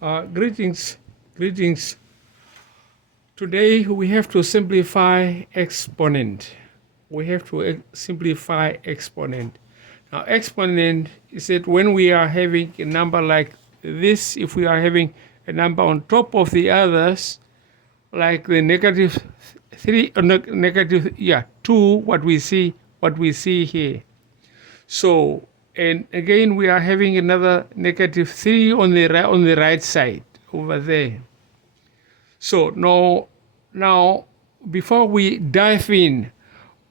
Greetings. Today we have to simplify exponent. We have to simplify exponent. Now, exponent is that when we are having a number like this, if we are having a number on top of the others, like the negative 3 or negative 2, what we see here. So, and again we are having another negative 3 on the right side over there. So now before we dive in,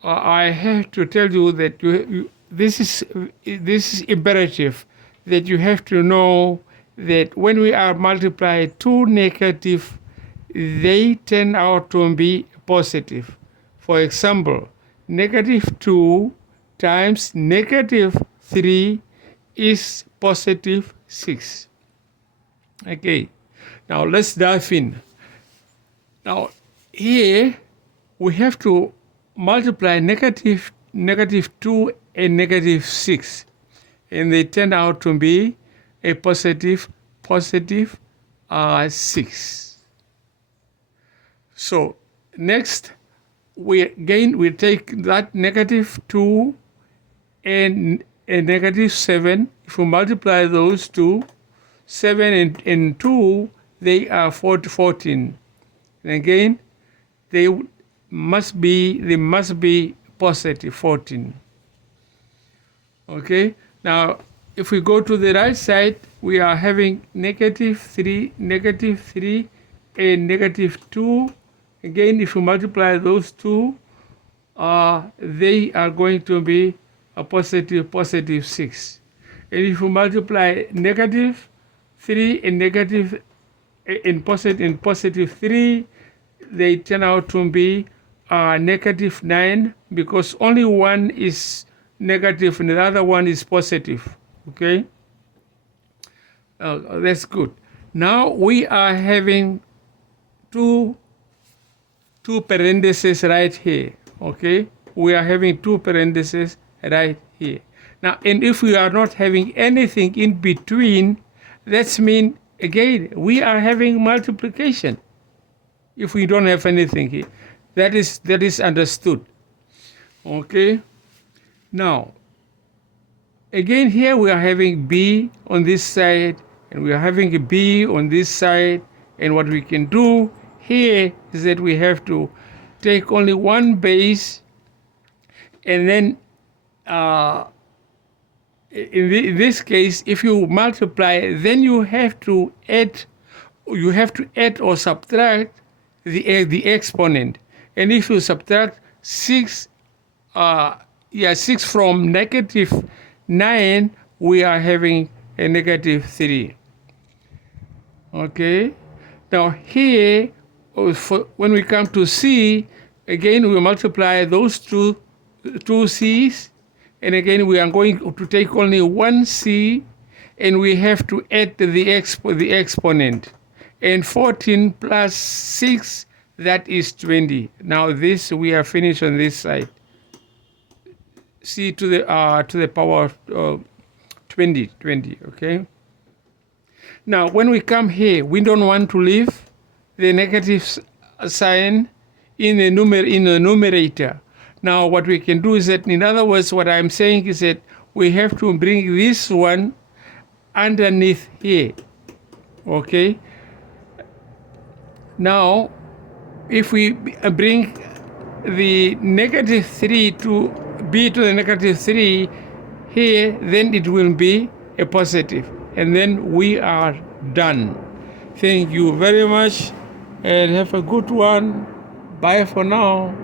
I have to tell you that this is imperative, that you have to know that when we are multiplying two negative, they turn out to be positive. For example, negative 2 times negative 3 is positive 6. Okay, now let's dive in. Now here we have to multiply negative 2 and negative 6, and they turn out to be a positive 6. So next we take that negative 2 and negative 7. If we multiply those two, 7 and 2, they are 14. And again, they must be positive 14. Okay, now if we go to the right side, we are having negative 3, and negative 2. Again, if you multiply those two, they are going to be a positive 6. And if you multiply negative 3 and positive 3, they turn out to be negative 9, because only one is negative and the other one is positive. Okay, that's good. Now we are having two parentheses right here. Okay, we are having two parentheses right here. Now, and if we are not having anything in between, that's mean again we are having multiplication. If we don't have anything here, that is understood. Okay, now again here we are having b on this side and we are having a b on this side, and what we can do here is that we have to take only one base, and then in this case, if you multiply, then you have to add or subtract the exponent. And if you subtract 6 from negative 9, we are having a negative 3. Okay, now here when we come to c, again we multiply those two c's, and again we are going to take only one c, and we have to add the exponent. And 14 plus 6, that is 20. Now this we are finished on this side. C to the power of 20. Okay. Now when we come here, we don't want to leave the negative sign in the numerator. Now what we can do is that, in other words, what I'm saying is that we have to bring this one underneath here. Okay. Now if we bring the negative 3 to b to the negative 3 here, then it will be a positive, and then we are done. Thank you very much and have a good one. Bye for now.